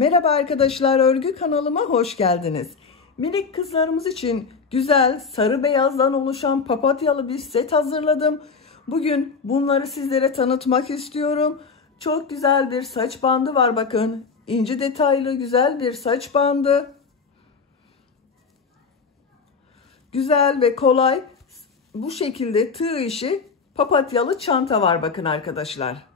Merhaba arkadaşlar, örgü kanalıma hoş geldiniz. Minik kızlarımız için güzel sarı beyazdan oluşan papatyalı bir set hazırladım. Bugün bunları sizlere tanıtmak istiyorum. Çok güzel bir saç bandı var, bakın. İnci detaylı güzel bir saç bandı. Güzel ve kolay bu şekilde tığ işi papatyalı çanta var, bakın arkadaşlar.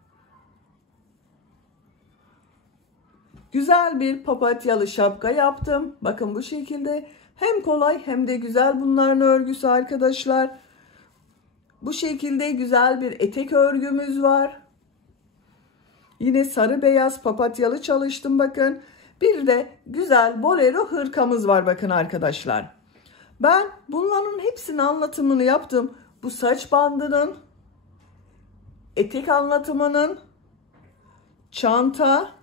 Güzel bir papatyalı şapka yaptım. Bakın bu şekilde. Hem kolay hem de güzel bunların örgüsü arkadaşlar. Bu şekilde güzel bir etek örgümüz var. Yine sarı beyaz papatyalı çalıştım, bakın. Bir de güzel bolero hırkamız var, bakın arkadaşlar. Ben bunların hepsinin anlatımını yaptım. Bu saç bandının, etek anlatımının, çanta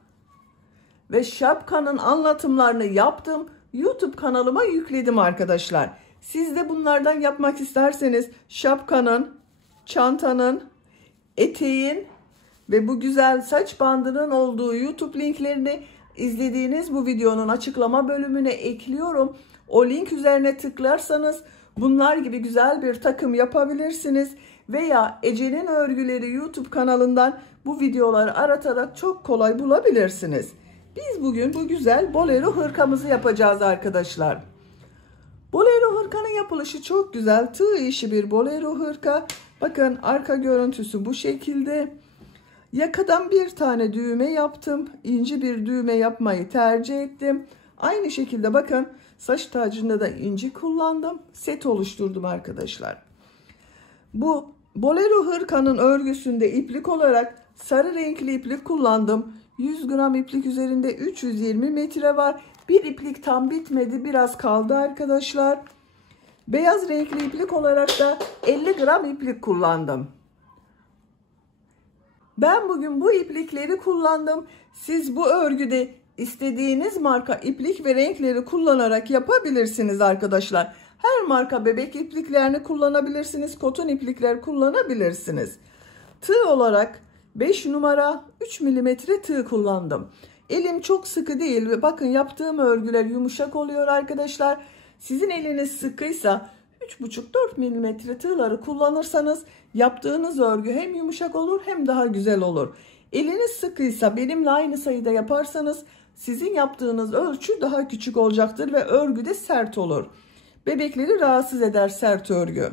ve şapkanın anlatımlarını yaptım. YouTube kanalıma yükledim arkadaşlar. Siz de bunlardan yapmak isterseniz şapkanın, çantanın, eteğin ve bu güzel saç bandının olduğu YouTube linklerini izlediğiniz bu videonun açıklama bölümüne ekliyorum. O link üzerine tıklarsanız bunlar gibi güzel bir takım yapabilirsiniz. Veya Ece'nin Örgüleri YouTube kanalından bu videoları aratarak çok kolay bulabilirsiniz. Biz bugün bu güzel bolero hırkamızı yapacağız arkadaşlar. Bolero hırkanın yapılışı çok güzel. Tığ işi bir bolero hırka. Bakın arka görüntüsü bu şekilde. Yakadan bir tane düğme yaptım. İnci bir düğme yapmayı tercih ettim. Aynı şekilde bakın saç tacında da inci kullandım. Set oluşturdum arkadaşlar. Bu bolero hırkanın örgüsünde iplik olarak sarı renkli iplik kullandım. 100 gram iplik üzerinde 320 metre var. Bir iplik tam bitmedi, biraz kaldı arkadaşlar. Beyaz renkli iplik olarak da 50 gram iplik kullandım. Ben bugün bu iplikleri kullandım. Siz bu örgüde istediğiniz marka iplik ve renkleri kullanarak yapabilirsiniz arkadaşlar. Her marka bebek ipliklerini kullanabilirsiniz. Koton iplikler kullanabilirsiniz. Tığ olarak 5 numara 3 milimetre tığ kullandım. Elim çok sıkı değil ve bakın yaptığım örgüler yumuşak oluyor arkadaşlar. Sizin eliniz sıkıysa 3,5-4 milimetre tığları kullanırsanız yaptığınız örgü hem yumuşak olur hem daha güzel olur. Eliniz sıkıysa benimle aynı sayıda yaparsanız sizin yaptığınız ölçü daha küçük olacaktır ve örgü de sert olur. Bebekleri rahatsız eder sert örgü.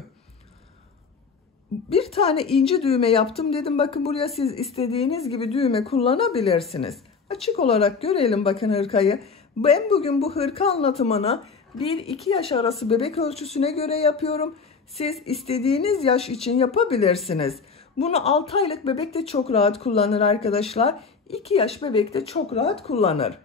Bir tane inci düğme yaptım dedim, bakın buraya siz istediğiniz gibi düğme kullanabilirsiniz. Açık olarak görelim bakın hırkayı. Ben bugün bu hırka anlatımını 1-2 yaş arası bebek ölçüsüne göre yapıyorum. Siz istediğiniz yaş için yapabilirsiniz. Bunu 6 aylık bebek de çok rahat kullanır arkadaşlar. 2 yaş bebek de çok rahat kullanır.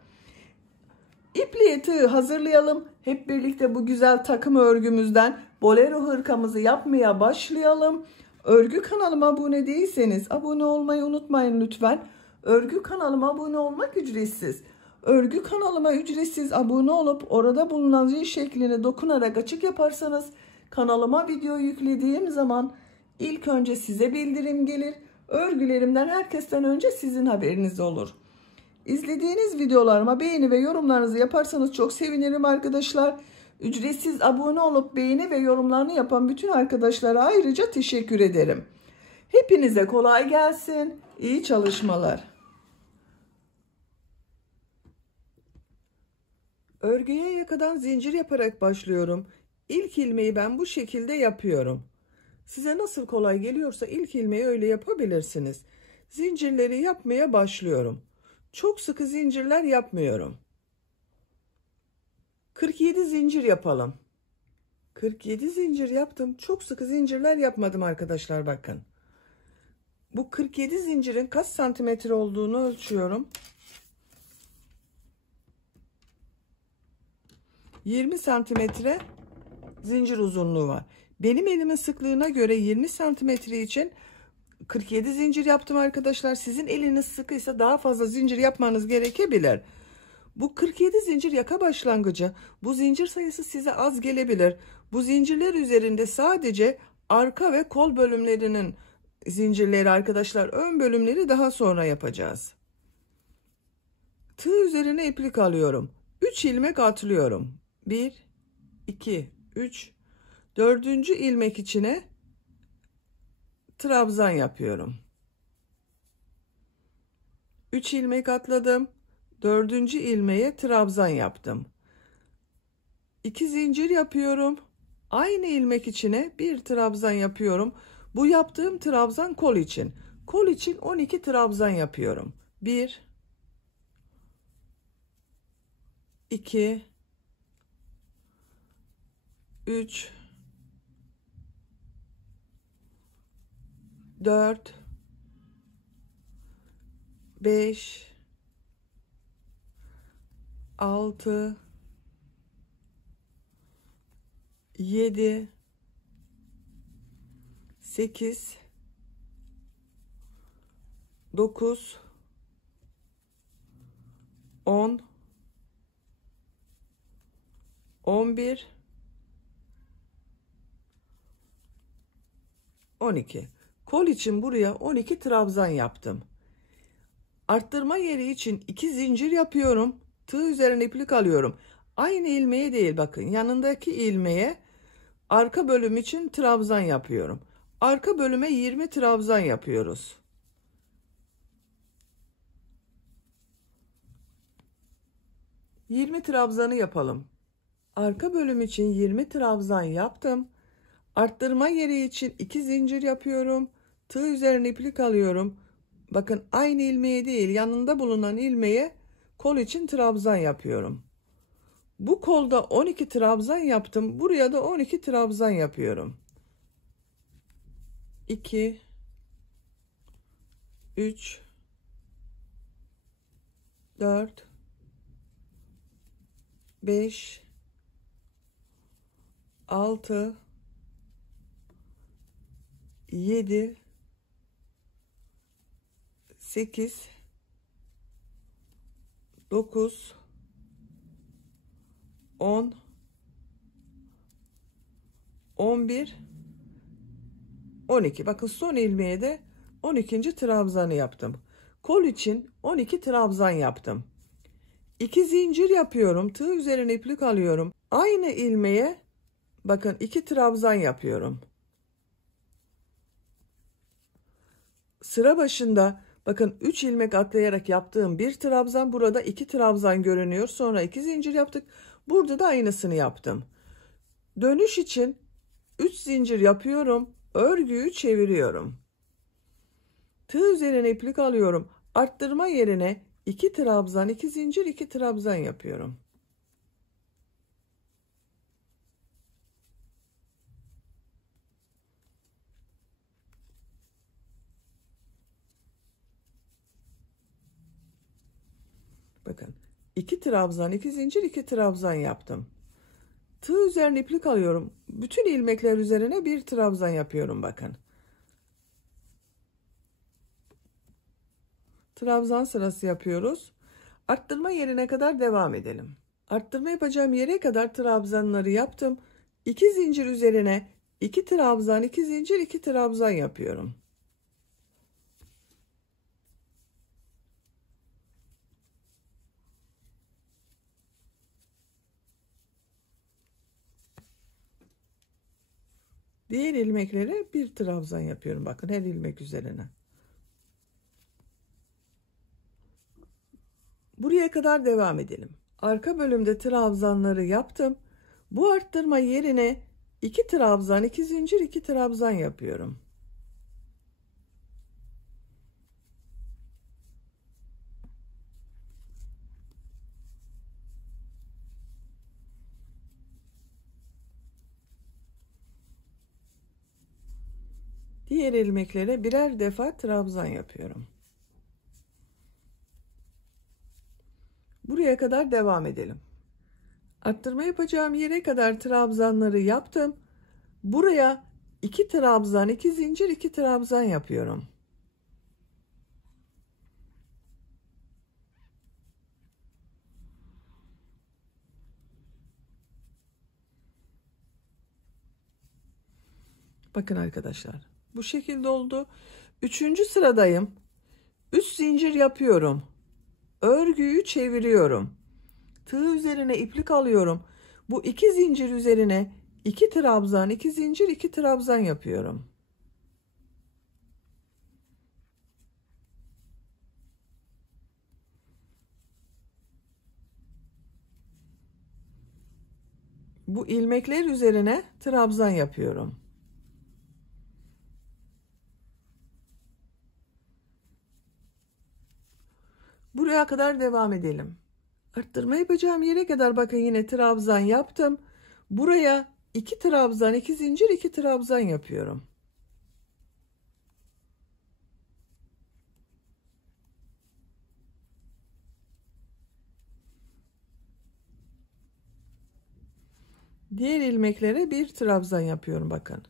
İpliğe tığ hazırlayalım. Hep birlikte bu güzel takım örgümüzden bolero hırkamızı yapmaya başlayalım. Örgü kanalıma abone değilseniz abone olmayı unutmayın lütfen. Örgü kanalıma abone olmak ücretsiz. Örgü kanalıma ücretsiz abone olup orada bulunan zil şekline dokunarak açık yaparsanız kanalıma video yüklediğim zaman ilk önce size bildirim gelir. Örgülerimden herkesten önce sizin haberiniz olur. İzlediğiniz videolarıma beğeni ve yorumlarınızı yaparsanız çok sevinirim arkadaşlar. Ücretsiz abone olup beğeni ve yorumlarını yapan bütün arkadaşlara ayrıca teşekkür ederim. Hepinize kolay gelsin. İyi çalışmalar. Örgüye yakadan zincir yaparak başlıyorum. İlk ilmeği ben bu şekilde yapıyorum. Size nasıl kolay geliyorsa ilk ilmeği öyle yapabilirsiniz. Zincirleri yapmaya başlıyorum. Çok sıkı zincirler yapmıyorum. 47 zincir yapalım. 47 zincir yaptım. Çok sıkı zincirler yapmadım arkadaşlar, bakın. Bu 47 zincirin kaç santimetre olduğunu ölçüyorum. 20 santimetre zincir uzunluğu var. Benim elimin sıklığına göre 20 santimetre için 47 zincir yaptım arkadaşlar. Sizin eliniz sıkıysa daha fazla zincir yapmanız gerekebilir. Bu 47 zincir yaka başlangıcı. Bu zincir sayısı size az gelebilir. Bu zincirler üzerinde sadece arka ve kol bölümlerinin zincirleri arkadaşlar. Ön bölümleri daha sonra yapacağız. Tığ üzerine iplik alıyorum. 3 ilmek atlıyorum. 1, 2, 3. Dördüncü ilmek içine trabzan yapıyorum. 3 ilmek atladım. Dördüncü ilmeğe trabzan yaptım. 2 zincir yapıyorum. Aynı ilmek içine bir trabzan yapıyorum. Bu yaptığım trabzan kol için. Kol için 12 trabzan yapıyorum. 1, 2, 3, 4, 5, 6, 7, 8, 9, 10, 11, 12. Kol için buraya 12 trabzan yaptım. Arttırma yeri için 2 zincir yapıyorum. Tığ üzerine iplik alıyorum. Aynı ilmeğe değil, bakın yanındaki ilmeğe arka bölüm için trabzan yapıyorum. Arka bölüme 20 trabzan yapıyoruz. Yirmi trabzanı yapalım. Arka bölüm için 20 trabzan yaptım. Arttırma yeri için 2 zincir yapıyorum. Tığ üzerine iplik alıyorum. Bakın aynı ilmeğe değil, yanında bulunan ilmeğe kol için trabzan yapıyorum. Bu kolda 12 trabzan yaptım. Buraya da 12 trabzan yapıyorum. 2, 3, 4, 5, 6, 7, 8, 9, 10, 11, 12. Bakın son ilmeğe de 12. trabzanı yaptım. Kol için 12 trabzan yaptım. 2 zincir yapıyorum. Tığ üzerine iplik alıyorum. Aynı ilmeğe bakın 2 trabzan yapıyorum. Sıra başında bakın 3 ilmek atlayarak yaptığım bir trabzan, burada 2 trabzan görünüyor. Sonra 2 zincir yaptık. Burada da aynısını yaptım. Dönüş için 3 zincir yapıyorum. Örgüyü çeviriyorum. Tığ üzerine iplik alıyorum. Arttırma yerine 2 trabzan, 2 zincir, 2 trabzan yapıyorum. Bakın 2 trabzan, 2 zincir, 2 trabzan yaptım. Tığ üzerine iplik alıyorum. Bütün ilmekler üzerine bir trabzan yapıyorum bakın. Trabzan sırası yapıyoruz. Arttırma yerine kadar devam edelim. Arttırma yapacağım yere kadar trabzanları yaptım. 2 zincir üzerine 2 trabzan, 2 zincir, 2 trabzan yapıyorum. Diğer ilmeklere bir trabzan yapıyorum. Bakın her ilmek üzerine. Buraya kadar devam edelim. Arka bölümde trabzanları yaptım. Bu arttırma yerine 2 trabzan, 2 zincir, 2 trabzan yapıyorum. Diğer ilmeklere birer defa trabzan yapıyorum. Buraya kadar devam edelim. Arttırma yapacağım yere kadar trabzanları yaptım. Buraya 2 trabzan, 2 zincir, 2 trabzan yapıyorum. Bakın arkadaşlar, bu şekilde oldu. Üçüncü sıradayım. 3 zincir yapıyorum. Örgüyü çeviriyorum. Tığ üzerine iplik alıyorum. Bu 2 zincir üzerine 2 trabzan, 2 zincir, 2 trabzan yapıyorum. Bu ilmekler üzerine trabzan yapıyorum. Buraya kadar devam edelim. Arttırma yapacağım yere kadar bakın yine trabzan yaptım. Buraya 2 trabzan, 2 zincir, 2 trabzan yapıyorum. Diğer ilmeklere bir trabzan yapıyorum bakın.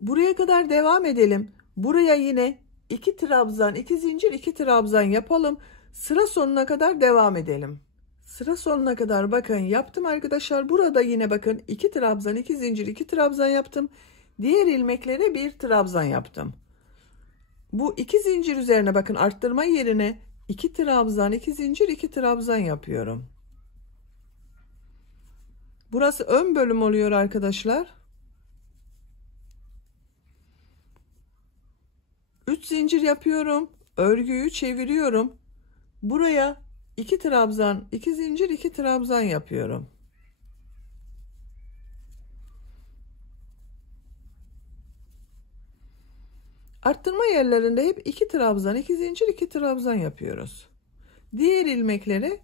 Buraya kadar devam edelim. Buraya yine 2 trabzan, 2 zincir, 2 trabzan yapalım. Sıra sonuna kadar devam edelim. Sıra sonuna kadar bakın yaptım arkadaşlar. Burada yine bakın 2 trabzan, 2 zincir, 2 trabzan yaptım. Diğer ilmeklere bir trabzan yaptım. Bu 2 zincir üzerine bakın arttırma yerine 2 trabzan, 2 zincir, 2 trabzan yapıyorum. Burası ön bölüm oluyor arkadaşlar. 3 zincir yapıyorum. Örgüyü çeviriyorum. Buraya 2 trabzan, 2 zincir, 2 trabzan yapıyorum. Arttırma yerlerinde hep 2 trabzan, 2 zincir, 2 trabzan yapıyoruz. Diğer ilmeklere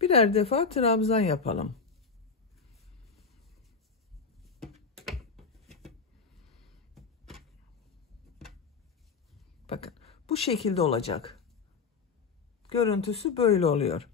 birer defa trabzan yapalım. Bakın bu şekilde olacak. Görüntüsü böyle oluyor.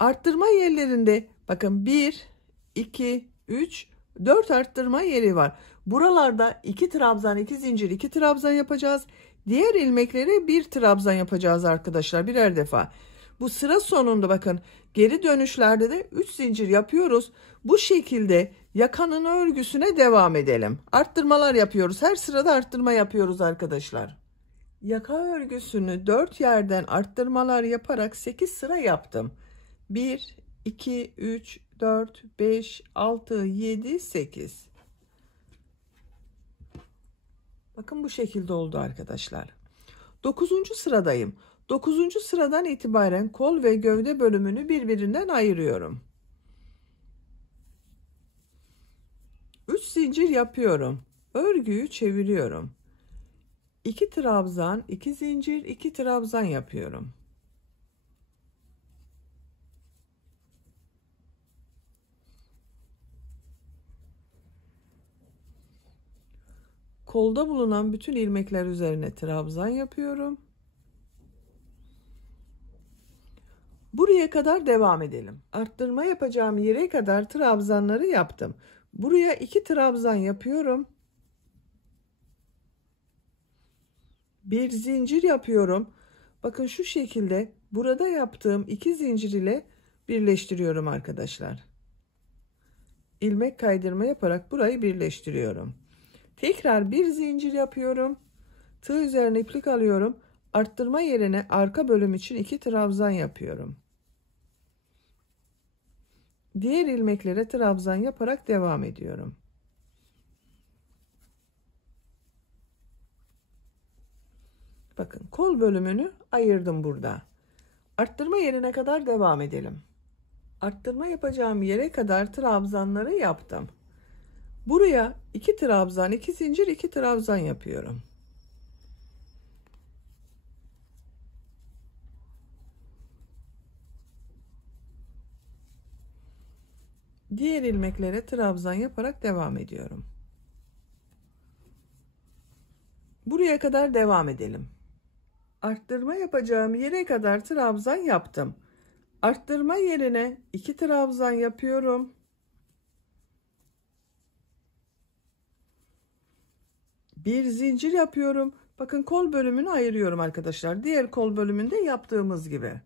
Arttırma yerlerinde bakın 1, 2, 3, 4 arttırma yeri var. Buralarda 2 trabzan, 2 zincir, 2 trabzan yapacağız. Diğer ilmeklere 1 trabzan yapacağız arkadaşlar birer defa. Bu sıra sonunda bakın geri dönüşlerde de 3 zincir yapıyoruz. Bu şekilde yakanın örgüsüne devam edelim. Arttırmalar yapıyoruz. Her sırada arttırma yapıyoruz arkadaşlar. Yaka örgüsünü 4 yerden arttırmalar yaparak 8 sıra yaptım. 1, 2, 3, 4, 5, 6, 7, 8. Bakın bu şekilde oldu arkadaşlar. 9. sıradayım. 9. sıradan itibaren kol ve gövde bölümünü birbirinden ayırıyorum. 3 zincir yapıyorum. Örgüyü çeviriyorum. 2 trabzan, 2 zincir, 2 trabzan yapıyorum. Kolda bulunan bütün ilmekler üzerine trabzan yapıyorum. Buraya kadar devam edelim. Arttırma yapacağım yere kadar trabzanları yaptım. Buraya 2 trabzan yapıyorum. Bir zincir yapıyorum. Bakın şu şekilde burada yaptığım 2 zincir ile birleştiriyorum arkadaşlar. İlmek kaydırma yaparak burayı birleştiriyorum. Tekrar bir zincir yapıyorum. Tığ üzerine iplik alıyorum. Arttırma yerine arka bölüm için 2 trabzan yapıyorum. Diğer ilmeklere trabzan yaparak devam ediyorum. Bakın kol bölümünü ayırdım burada. Arttırma yerine kadar devam edelim. Arttırma yapacağım yere kadar trabzanları yaptım. Buraya 2 trabzan, 2 zincir, 2 trabzan yapıyorum. Diğer ilmeklere trabzan yaparak devam ediyorum. Buraya kadar devam edelim. Arttırma yapacağım yere kadar trabzan yaptım. Arttırma yerine 2 trabzan yapıyorum. Bir zincir yapıyorum. Bakın kol bölümünü ayırıyorum arkadaşlar. Diğer kol bölümünde yaptığımız gibi.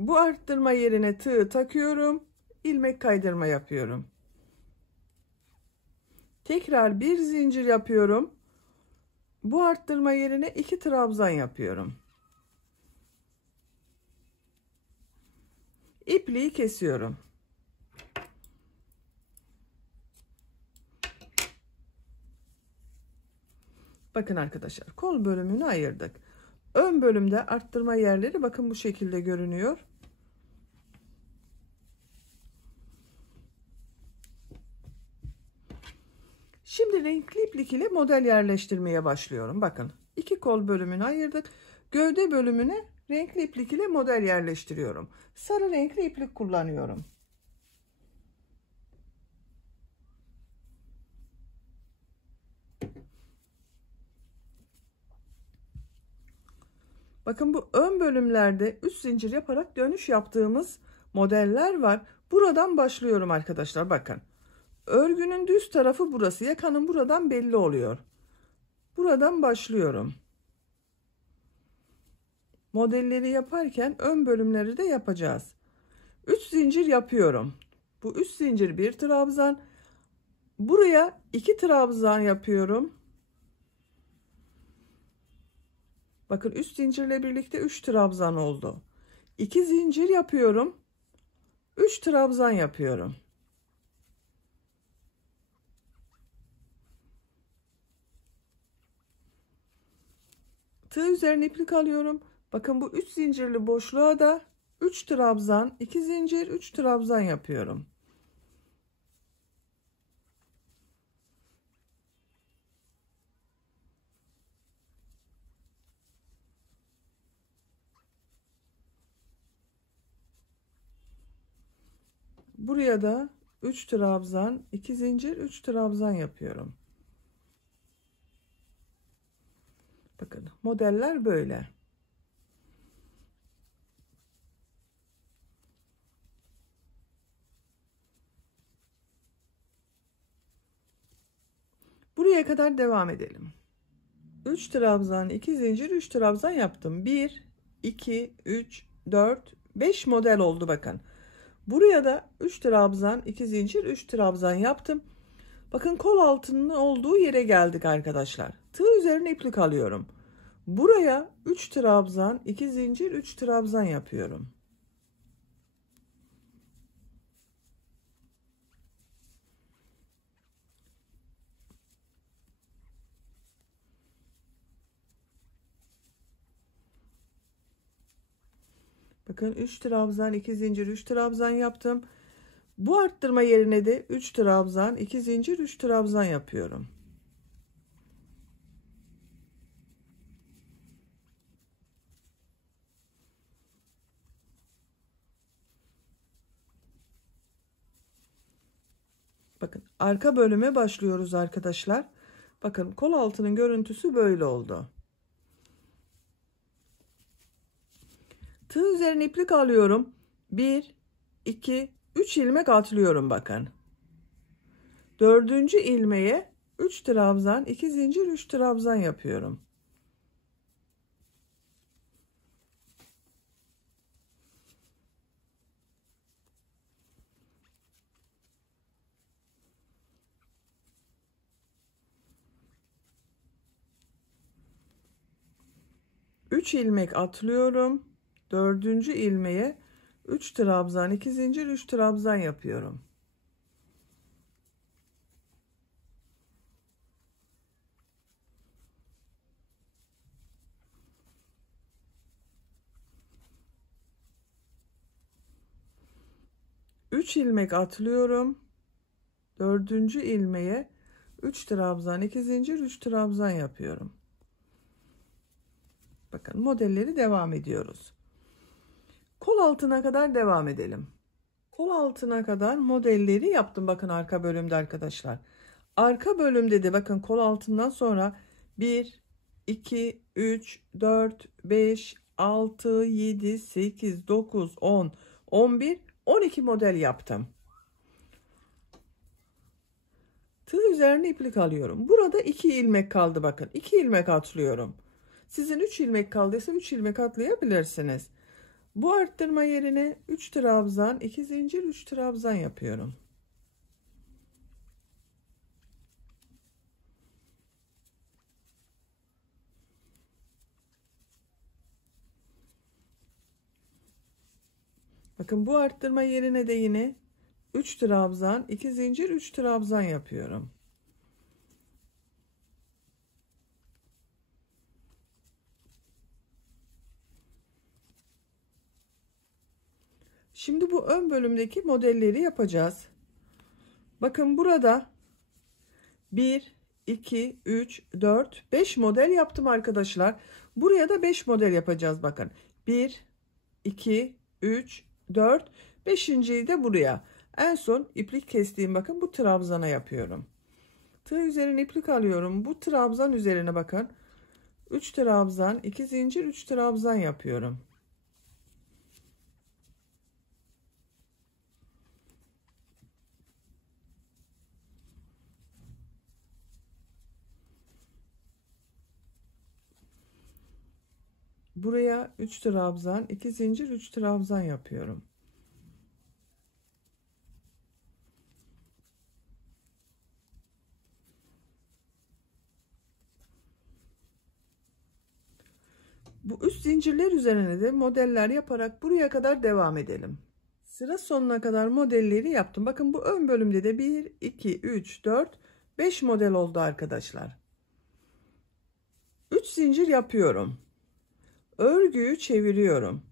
Bu arttırma yerine tığ takıyorum. İlmek kaydırma yapıyorum. Tekrar bir zincir yapıyorum. Bu arttırma yerine 2 trabzan yapıyorum. İpliği kesiyorum. Bakın arkadaşlar, kol bölümünü ayırdık. Ön bölümde arttırma yerleri bakın bu şekilde görünüyor. Şimdi renkli iplik ile model yerleştirmeye başlıyorum. Bakın, iki kol bölümünü ayırdık. Gövde bölümüne renkli iplik ile model yerleştiriyorum. Sarı renkli iplik kullanıyorum. Bakın, bu ön bölümlerde 3 zincir yaparak dönüş yaptığımız modeller var. Buradan başlıyorum arkadaşlar. Bakın, örgünün düz tarafı burası. Yakanın buradan belli oluyor. Buradan başlıyorum. Modelleri yaparken ön bölümleri de yapacağız. 3 zincir yapıyorum. Bu 3 zincir bir trabzan. Buraya 2 trabzan yapıyorum. Bakın, 3 zincirle birlikte 3 trabzan oldu. 2 zincir yapıyorum. 3 trabzan yapıyorum. Tığ üzerine iplik alıyorum. Bakın, bu 3 zincirli boşluğa da 3 trabzan, 2 zincir, 3 trabzan yapıyorum. Buraya da 3 trabzan, 2 zincir, 3 trabzan yapıyorum. Bakın, modeller böyle. Buraya kadar devam edelim. 3 trabzan, 2 zincir, 3 trabzan yaptım. 1, 2, 3, 4, 5 model oldu bakın. Buraya da 3 trabzan, 2 zincir, 3 trabzan yaptım. Bakın, kol altının olduğu yere geldik arkadaşlar. Tığ üzerine iplik alıyorum. Buraya 3 trabzan, 2 zincir, 3 trabzan yapıyorum. Bakın, 3 trabzan, 2 zincir, 3 trabzan yaptım. Bu arttırma yerine de 3 trabzan, 2 zincir, 3 trabzan yapıyorum. Bakın, arka bölüme başlıyoruz arkadaşlar. Bakın, kol altının görüntüsü böyle oldu. Tığ üzerine iplik alıyorum. 1, 2, 3 ilmek atlıyorum bakın. 4. ilmeğe 3 trabzan, 2 zincir, 3 trabzan yapıyorum. Üç ilmek atlıyorum. 4. ilmeğe 3 trabzan, 2 zincir, 3 trabzan yapıyorum. Üç ilmek atlıyorum. 4. ilmeğe 3 trabzan, 2 zincir, 3 trabzan yapıyorum. Bakın, modelleri devam ediyoruz. Kol altına kadar devam edelim. Kol altına kadar modelleri yaptım. Bakın, arka bölümde arkadaşlar. Arka bölümde de bakın, kol altından sonra 1, 2, 3, 4, 5, 6, 7, 8, 9, 10, 11, 12 model yaptım. Tığ üzerine iplik alıyorum. Burada 2 ilmek kaldı bakın. 2 ilmek atlıyorum. Sizin 3 ilmek kaldıysa 3 ilmek atlayabilirsiniz. Bu arttırma yerine 3 trabzan, 2 zincir, 3 trabzan yapıyorum. Bakın bu arttırma yerine de yine 3 trabzan, 2 zincir, 3 trabzan yapıyorum. Şimdi bu ön bölümdeki modelleri yapacağız. Bakın burada 1, 2, 3, 4, 5 model yaptım arkadaşlar. Buraya da 5 model yapacağız bakın. 1, 2, 3, 4, 5.'yi de buraya. En son iplik kestiğim bakın bu trabzana yapıyorum. Tığ üzerine iplik alıyorum. Bu trabzan üzerine bakın. 3 trabzan, 2 zincir, 3 trabzan yapıyorum. Buraya 3 trabzan, 2 zincir, 3 trabzan yapıyorum. Bu üst zincirler üzerine de modeller yaparak buraya kadar devam edelim. Sıra sonuna kadar modelleri yaptım. Bakın bu ön bölümde de 1, 2, 3, 4, 5 model oldu arkadaşlar. 3 zincir yapıyorum. Örgüyü çeviriyorum.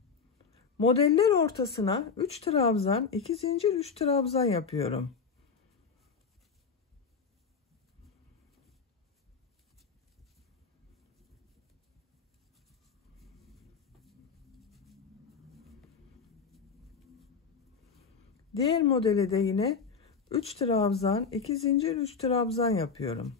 Modeller ortasına 3 trabzan, 2 zincir, 3 trabzan yapıyorum. Diğer modele de yine 3 trabzan, 2 zincir, 3 trabzan yapıyorum.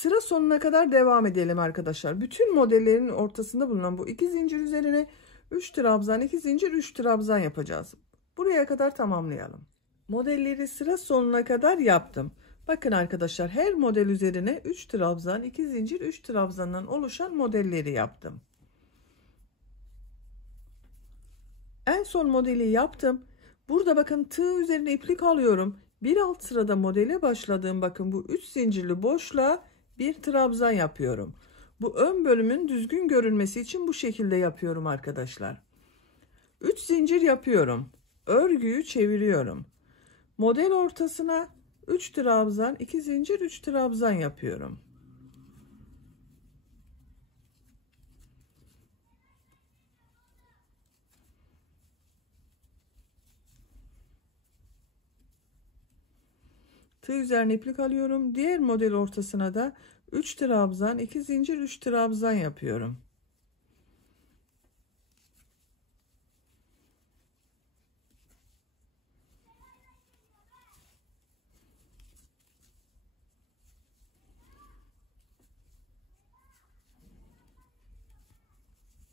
Sıra sonuna kadar devam edelim arkadaşlar. Bütün modellerin ortasında bulunan bu 2 zincir üzerine 3 trabzan, 2 zincir, 3 trabzan yapacağız. Buraya kadar tamamlayalım. Modelleri sıra sonuna kadar yaptım. Bakın arkadaşlar her model üzerine 3 trabzan, 2 zincir, 3 trabzandan oluşan modelleri yaptım. En son modeli yaptım. Burada bakın tığ üzerine iplik alıyorum. Bir alt sırada modele başladığım bakın bu 3 zincirli boşluğa bir trabzan yapıyorum. Bu ön bölümün düzgün görünmesi için bu şekilde yapıyorum arkadaşlar. 3 zincir yapıyorum. Örgüyü çeviriyorum. Model ortasına 3 trabzan, 2 zincir, 3 trabzan yapıyorum. Tığ üzerine iplik alıyorum. Diğer model ortasına da 3 trabzan, 2 zincir, 3 trabzan yapıyorum.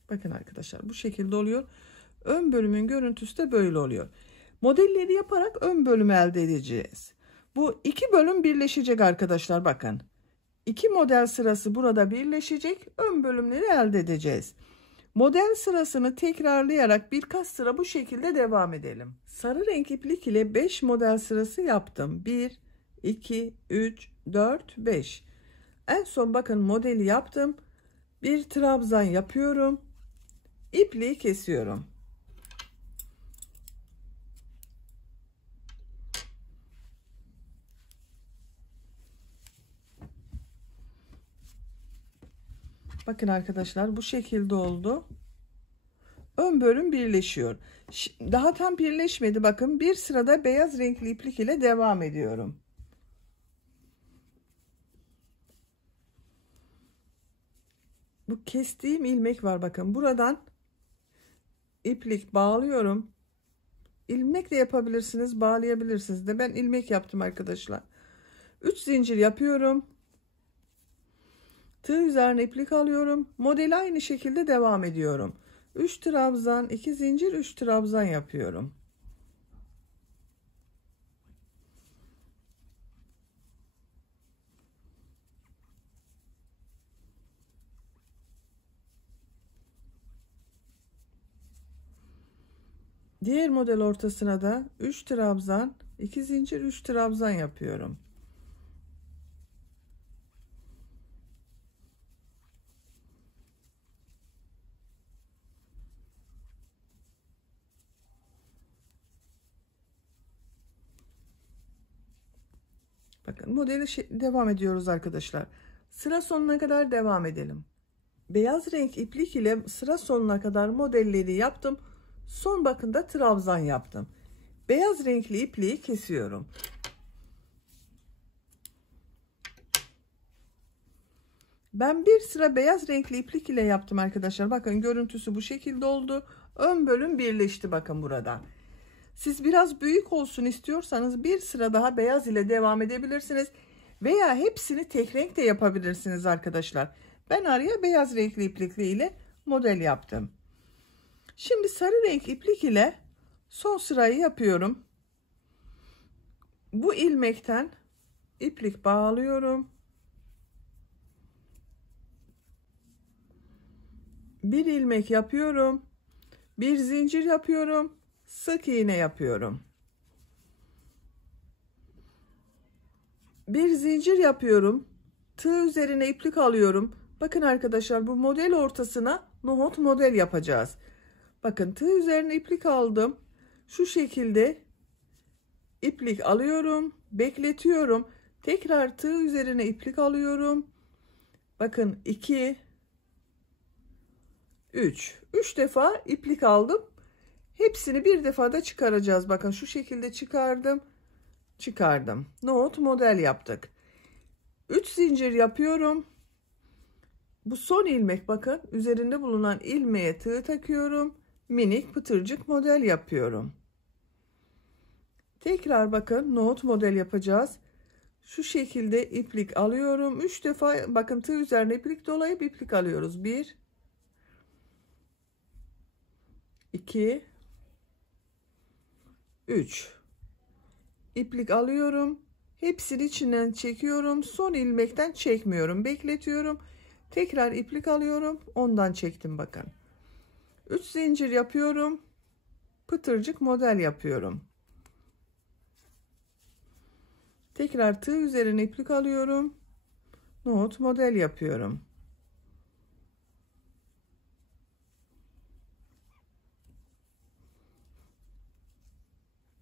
Bakın arkadaşlar bu şekilde oluyor. Ön bölümün görüntüsü de böyle oluyor. Modelleri yaparak ön bölümü elde edeceğiz. Bu iki bölüm birleşecek arkadaşlar bakın. İki model sırası burada birleşecek. Ön bölümleri elde edeceğiz. Model sırasını tekrarlayarak birkaç sıra bu şekilde devam edelim. Sarı renk iplik ile 5 model sırası yaptım. 1, 2, 3, 4, 5. En son bakın modeli yaptım. Bir trabzan yapıyorum. İpliği kesiyorum. Bakın arkadaşlar bu şekilde oldu. Ön bölüm birleşiyor. Daha tam birleşmedi. Bakın bir sırada beyaz renkli iplik ile devam ediyorum. Bu kestiğim ilmek var bakın. Buradan iplik bağlıyorum. İlmek de yapabilirsiniz, bağlayabilirsiniz de. Ben ilmek yaptım arkadaşlar. 3 zincir yapıyorum. Tığ üzerine iplik alıyorum. Modeli aynı şekilde devam ediyorum. 3 trabzan, 2 zincir, 3 trabzan yapıyorum. Diğer model ortasına da 3 trabzan, 2 zincir 3 trabzan yapıyorum. Bakın modeli devam ediyoruz arkadaşlar. Sıra sonuna kadar devam edelim. Beyaz renk iplik ile sıra sonuna kadar modelleri yaptım. Son bakın da trabzan yaptım. Beyaz renkli ipliği kesiyorum. Ben bir sıra beyaz renkli iplik ile yaptım arkadaşlar. Bakın görüntüsü bu şekilde oldu. Ön bölüm birleşti bakın burada. Siz biraz büyük olsun istiyorsanız bir sıra daha beyaz ile devam edebilirsiniz. Veya hepsini tek renk de yapabilirsiniz arkadaşlar. Ben araya beyaz renkli iplikli ile model yaptım. Şimdi sarı renk iplik ile son sırayı yapıyorum. Bu ilmekten iplik bağlıyorum. Bir ilmek yapıyorum. Bir zincir yapıyorum. Sık iğne yapıyorum. Bir zincir yapıyorum. Tığ üzerine iplik alıyorum. Bakın arkadaşlar bu model ortasına nohut model yapacağız. Bakın tığ üzerine iplik aldım. Şu şekilde iplik alıyorum. Bekletiyorum. Tekrar tığ üzerine iplik alıyorum. Bakın 2 3 defa iplik aldım. Hepsini bir defada çıkaracağız. Bakın şu şekilde çıkardım. Nohut model yaptık. 3 zincir yapıyorum. Bu son ilmek bakın üzerinde bulunan ilmeğe tığ takıyorum. Minik pıtırcık model yapıyorum. Tekrar bakın nohut model yapacağız. Şu şekilde iplik alıyorum. 3 defa bakın tığ üzerine iplik dolayıp iplik alıyoruz. 1 2 3 iplik alıyorum. Hepsini içinden çekiyorum. Son ilmekten çekmiyorum. Bekletiyorum. Tekrar iplik alıyorum. Ondan çektim bakın. 3 zincir yapıyorum. Pıtırcık model yapıyorum. Tekrar tığ üzerine iplik alıyorum. Nohut model yapıyorum.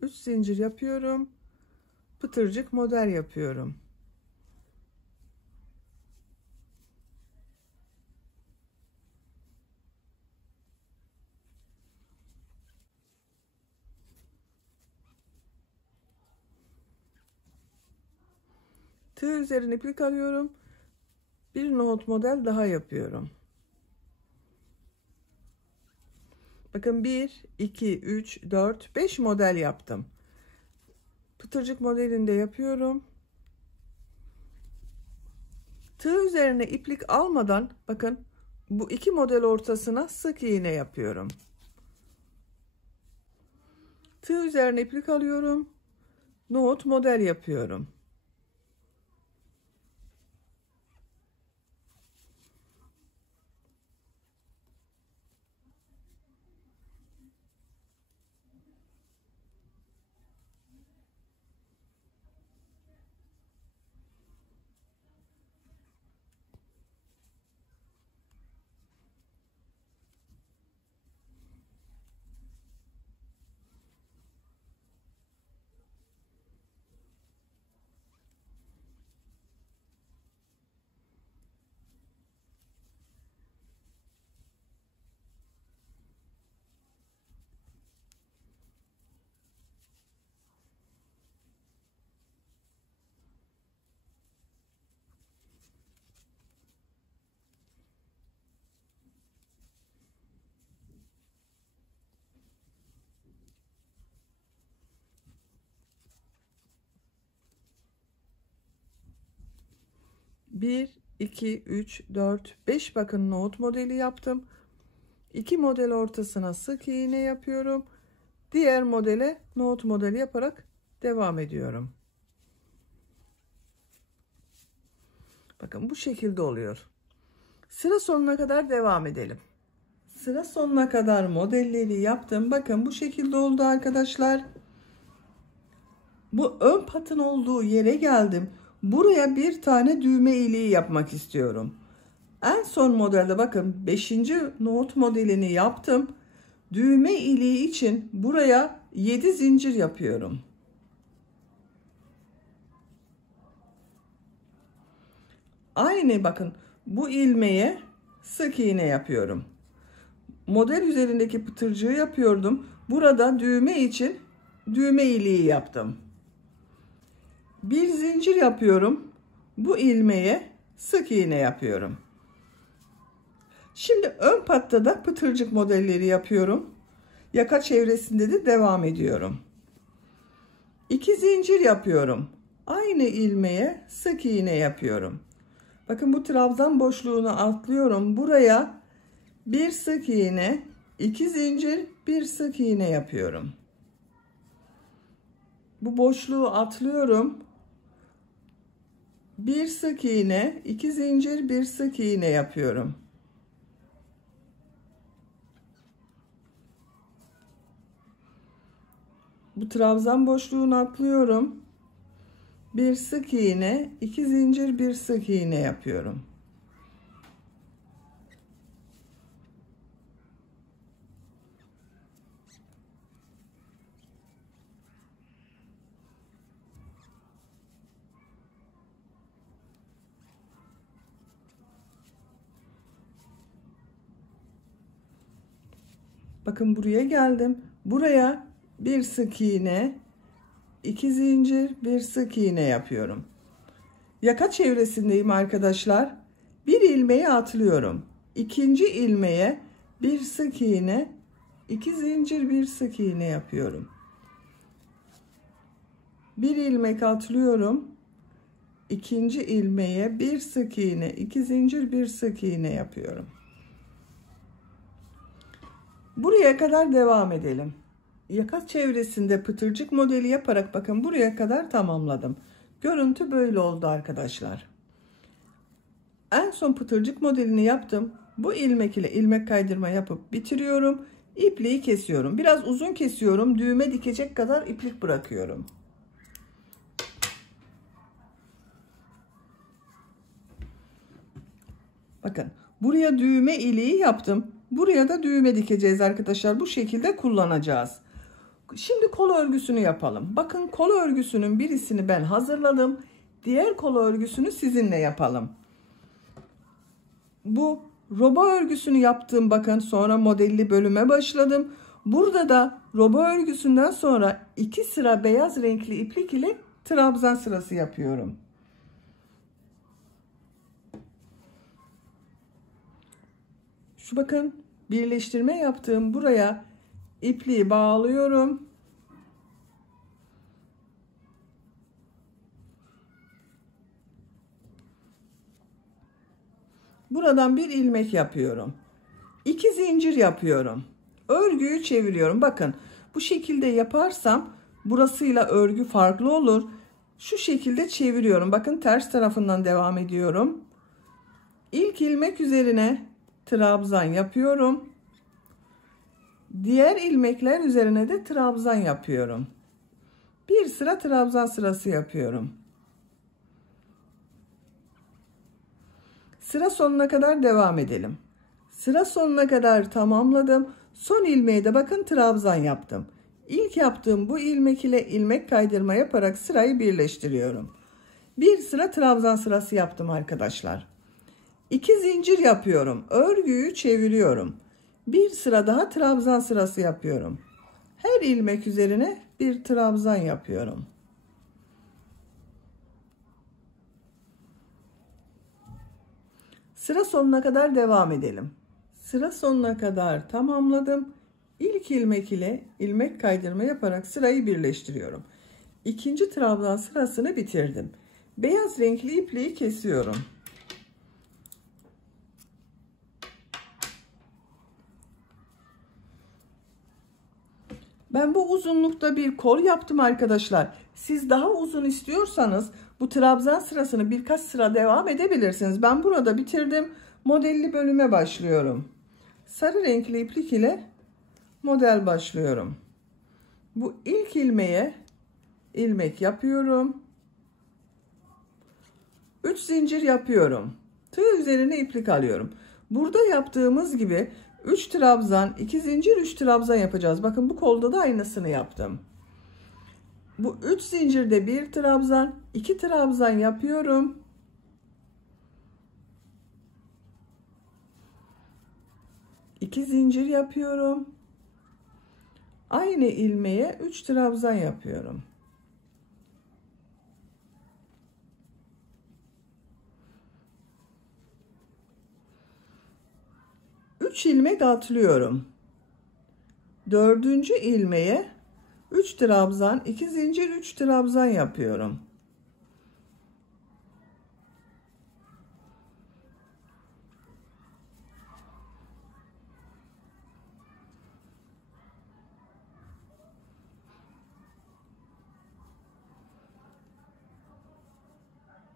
Üç zincir yapıyorum. Pıtırcık model yapıyorum. Tığ üzerine iplik alıyorum. Bir nohut model daha yapıyorum. Bakın 1 2 3 4 5 model yaptım. Pıtırcık modelinde yapıyorum. Tığ üzerine iplik almadan bakın bu iki model ortasına sık iğne yapıyorum. Tığ üzerine iplik alıyorum. Nohut model yapıyorum. Bir 2 3 4 5 bakın nohut modeli yaptım. 2 model ortasına sık iğne yapıyorum. Diğer modele nohut modeli yaparak devam ediyorum. Bakın bu şekilde oluyor. Sıra sonuna kadar devam edelim. Sıra sonuna kadar modelleri yaptım. Bakın bu şekilde oldu arkadaşlar. Bu ön patın olduğu yere geldim. Buraya bir tane düğme iliği yapmak istiyorum. En son modelde bakın 5. nohut modelini yaptım. Düğme iliği için buraya 7 zincir yapıyorum. Aynı bakın bu ilmeğe sık iğne yapıyorum. Model üzerindeki pıtırcığı yapıyordum. Burada düğme için düğme iliği yaptım. Bir zincir yapıyorum. Bu ilmeğe sık iğne yapıyorum. Şimdi ön patta da pıtırcık modelleri yapıyorum. Yaka çevresinde de devam ediyorum. 2 zincir yapıyorum. Aynı ilmeğe sık iğne yapıyorum. Bakın bu trabzan boşluğunu atlıyorum. Buraya bir sık iğne, 2 zincir, bir sık iğne yapıyorum. Bu boşluğu atlıyorum. Bir sık iğne, 2 zincir, bir sık iğne yapıyorum. Bu trabzan boşluğunu atlıyorum. Bir sık iğne, 2 zincir, bir sık iğne yapıyorum. Bakın buraya geldim. Buraya bir sık iğne, 2 zincir, bir sık iğne yapıyorum. Yaka çevresindeyim arkadaşlar. Bir ilmeği atlıyorum. İkinci ilmeğe bir sık iğne, 2 zincir, bir sık iğne yapıyorum. Bir ilmek atlıyorum. İkinci ilmeğe bir sık iğne, 2 zincir, bir sık iğne yapıyorum. Buraya kadar devam edelim. Yaka çevresinde pıtırcık modeli yaparak bakın buraya kadar tamamladım. Görüntü böyle oldu arkadaşlar. En son pıtırcık modelini yaptım. Bu ilmek ile ilmek kaydırma yapıp bitiriyorum. İpliği kesiyorum. Biraz uzun kesiyorum. Düğme dikecek kadar iplik bırakıyorum. Bakın buraya düğme iliği yaptım. Buraya da düğme dikeceğiz arkadaşlar. Bu şekilde kullanacağız. Şimdi kol örgüsünü yapalım. Bakın kol örgüsünün birisini ben hazırladım. Diğer kol örgüsünü sizinle yapalım. Bu roba örgüsünü yaptım. Bakın sonra modelli bölüme başladım. Burada da roba örgüsünden sonra 2 sıra beyaz renkli iplik ile trabzan sırası yapıyorum. Şu bakın birleştirme yaptığım buraya ipliği bağlıyorum. Buradan bir ilmek yapıyorum. 2 zincir yapıyorum. Örgüyü çeviriyorum. Bakın bu şekilde yaparsam burasıyla örgü farklı olur. Şu şekilde çeviriyorum. Bakın ters tarafından devam ediyorum. İlk ilmek üzerine trabzan yapıyorum. Diğer ilmekler üzerine de trabzan yapıyorum. Bir sıra trabzan sırası yapıyorum. Sıra sonuna kadar devam edelim. Sıra sonuna kadar tamamladım. Son ilmeğe de bakın trabzan yaptım. İlk yaptığım bu ilmek ile ilmek kaydırma yaparak sırayı birleştiriyorum. Bir sıra trabzan sırası yaptım arkadaşlar. 2 zincir yapıyorum. Örgüyü çeviriyorum. Bir sıra daha trabzan sırası yapıyorum. Her ilmek üzerine bir trabzan yapıyorum. Sıra sonuna kadar devam edelim. Sıra sonuna kadar tamamladım. İlk ilmek ile ilmek kaydırma yaparak sırayı birleştiriyorum. İkinci trabzan sırasını bitirdim. Beyaz renkli ipliği kesiyorum. Ben bu uzunlukta bir kol yaptım arkadaşlar. Siz daha uzun istiyorsanız bu trabzan sırasını birkaç sıra devam edebilirsiniz. Ben burada bitirdim. Modelli bölüme başlıyorum. Sarı renkli iplik ile model başlıyorum. Bu ilk ilmeğe ilmek yapıyorum. 3 zincir yapıyorum. Tığ üzerine iplik alıyorum. Burada yaptığımız gibi 3 trabzan, 2 zincir, 3 trabzan yapacağız. Bakın bu kolda da aynısını yaptım. Bu 3 zincirde 1 trabzan, 2 trabzan yapıyorum. 2 zincir yapıyorum. Aynı ilmeğe 3 trabzan yapıyorum. Üç ilmek atlıyorum. Dördüncü ilmeğe 3 trabzan, 2 zincir, 3 trabzan yapıyorum.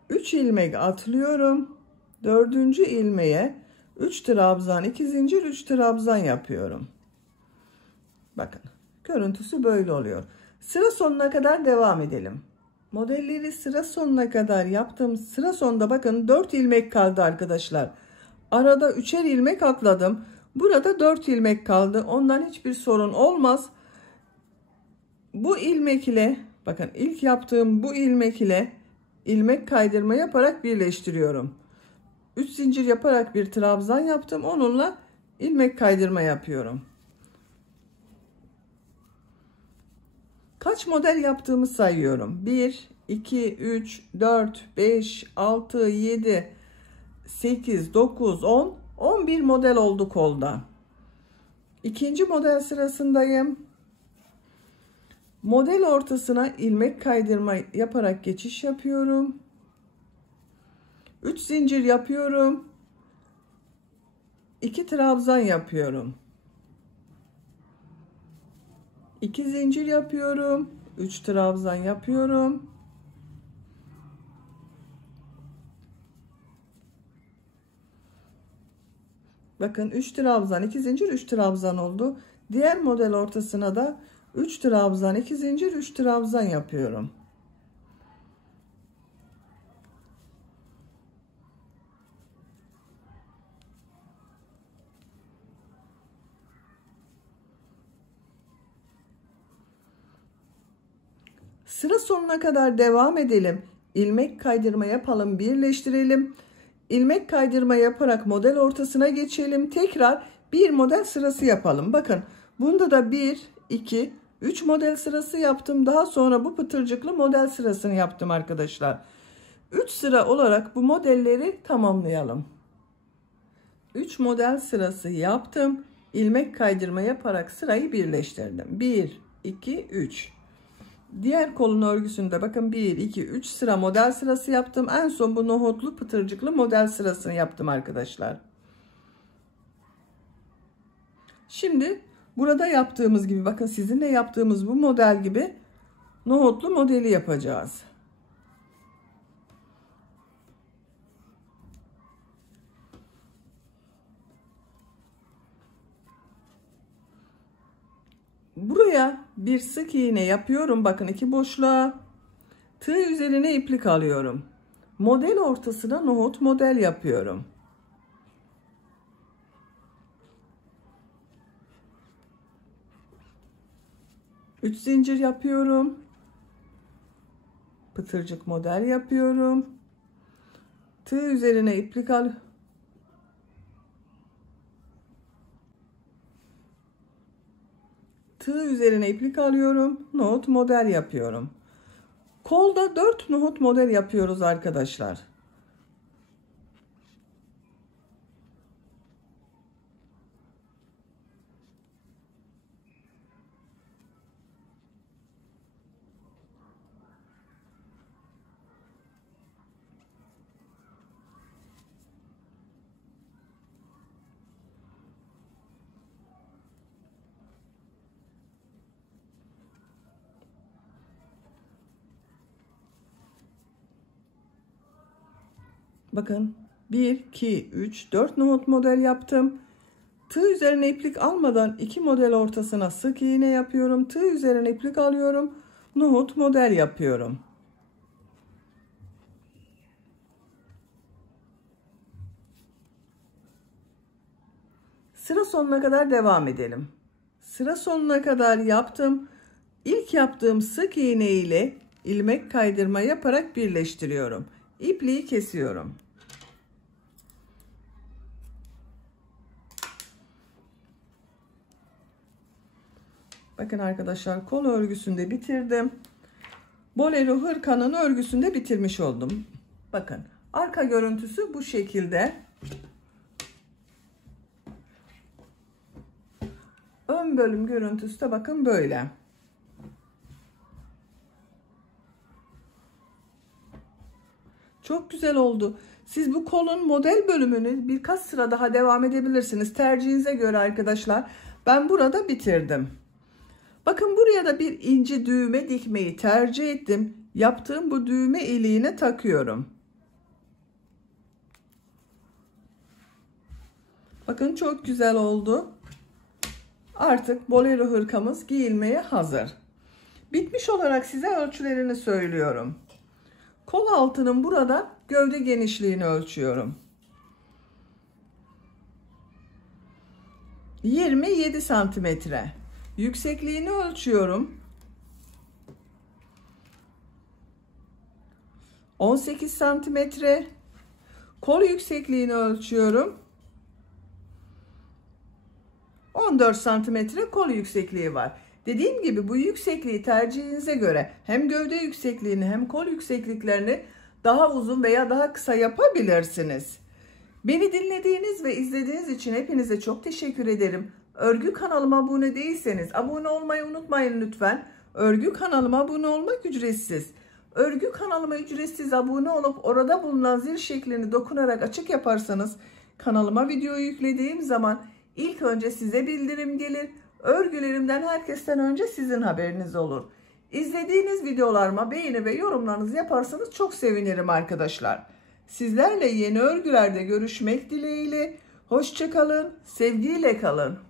Üç ilmek atlıyorum. Dördüncü ilmeğe 3 trabzan, 2 zincir, 3 trabzan yapıyorum. Bakın görüntüsü böyle oluyor. Sıra sonuna kadar devam edelim. Modelleri sıra sonuna kadar yaptım. Sıra sonunda bakın 4 ilmek kaldı arkadaşlar. Arada 3'er ilmek atladım. Burada 4 ilmek kaldı. Ondan hiçbir sorun olmaz. Bu ilmek ile bakın ilk yaptığım bu ilmek ile ilmek kaydırma yaparak birleştiriyorum. 3 zincir yaparak bir trabzan yaptım. Onunla ilmek kaydırma yapıyorum. Kaç model yaptığımı sayıyorum. 1, 2, 3, 4, 5, 6, 7, 8, 9, 10, 11 model oldu kolda. İkinci model sırasındayım. Model ortasına ilmek kaydırma yaparak geçiş yapıyorum. 3 zincir yapıyorum. 2 trabzan yapıyorum. 2 zincir yapıyorum. 3 trabzan yapıyorum. Bakın 3 trabzan, 2 zincir, 3 trabzan oldu. Diğer model ortasına da 3 trabzan, 2 zincir, 3 trabzan yapıyorum. Sıra sonuna kadar devam edelim. İlmek kaydırma yapalım, birleştirelim. İlmek kaydırma yaparak model ortasına geçelim. Tekrar bir model sırası yapalım. Bakın bunda da 1, 2, 3 model sırası yaptım. Daha sonra bu pıtırcıklı model sırasını yaptım arkadaşlar. 3 sıra olarak bu modelleri tamamlayalım. 3 model sırası yaptım. İlmek kaydırma yaparak sırayı birleştirdim. 1, 2, 3. Diğer kolun örgüsünde bakın 1, 2, 3 sıra model sırası yaptım. En son bu nohutlu pıtırcıklı model sırasını yaptım arkadaşlar. Şimdi burada yaptığımız gibi bakın sizinle yaptığımız bu model gibi nohutlu modeli yapacağız. Buraya bir sık iğne yapıyorum. Bakın 2 boşluğa. Tığ üzerine iplik alıyorum. Model ortasına nohut model yapıyorum. Üç zincir yapıyorum. Pıtırcık model yapıyorum. Tığ üzerine iplik al. Tığ üzerine iplik alıyorum. Nohut model yapıyorum. Kolda 4 nohut model yapıyoruz arkadaşlar. Bakın 1, 2, 3, 4 nohut model yaptım. Tığ üzerine iplik almadan 2 model ortasına sık iğne yapıyorum. Tığ üzerine iplik alıyorum. nohut model yapıyorum. Sıra sonuna kadar devam edelim. Sıra sonuna kadar yaptım. İlk yaptığım sık iğne ile ilmek kaydırma yaparak birleştiriyorum. İpliği kesiyorum. Bakın arkadaşlar, kol örgüsünde bitirdim. Bolero hırkanın örgüsünde bitirmiş oldum. Bakın arka görüntüsü bu şekilde. Ön bölüm görüntüsü de bakın böyle. Çok güzel oldu. Siz bu kolun model bölümünü birkaç sıra daha devam edebilirsiniz. Tercihinize göre arkadaşlar. Ben burada bitirdim. Bakın buraya da bir inci düğme dikmeyi tercih ettim. Yaptığım bu düğme iliğine takıyorum. Bakın çok güzel oldu. Artık bolero hırkamız giyilmeye hazır. Bitmiş olarak size ölçülerini söylüyorum. Kol altının burada gövde genişliğini ölçüyorum. 27 santimetre. Yüksekliğini ölçüyorum. 18 santimetre. Kol yüksekliğini ölçüyorum. 14 santimetre kol yüksekliği var. Dediğim gibi bu yüksekliği tercihinize göre hem gövde yüksekliğini hem kol yüksekliklerini daha uzun veya daha kısa yapabilirsiniz. Beni dinlediğiniz ve izlediğiniz için hepinize çok teşekkür ederim. Örgü kanalıma abone değilseniz abone olmayı unutmayın lütfen. Örgü kanalıma abone olmak ücretsiz. Örgü kanalıma ücretsiz abone olup orada bulunan zil şeklini dokunarak açık yaparsanız kanalıma videoyu yüklediğim zaman ilk önce size bildirim gelir. Örgülerimden herkesten önce sizin haberiniz olur. İzlediğiniz videolarıma beğeni ve yorumlarınızı yaparsanız çok sevinirim arkadaşlar. Sizlerle yeni örgülerde görüşmek dileğiyle. Hoşça kalın, sevgiyle kalın.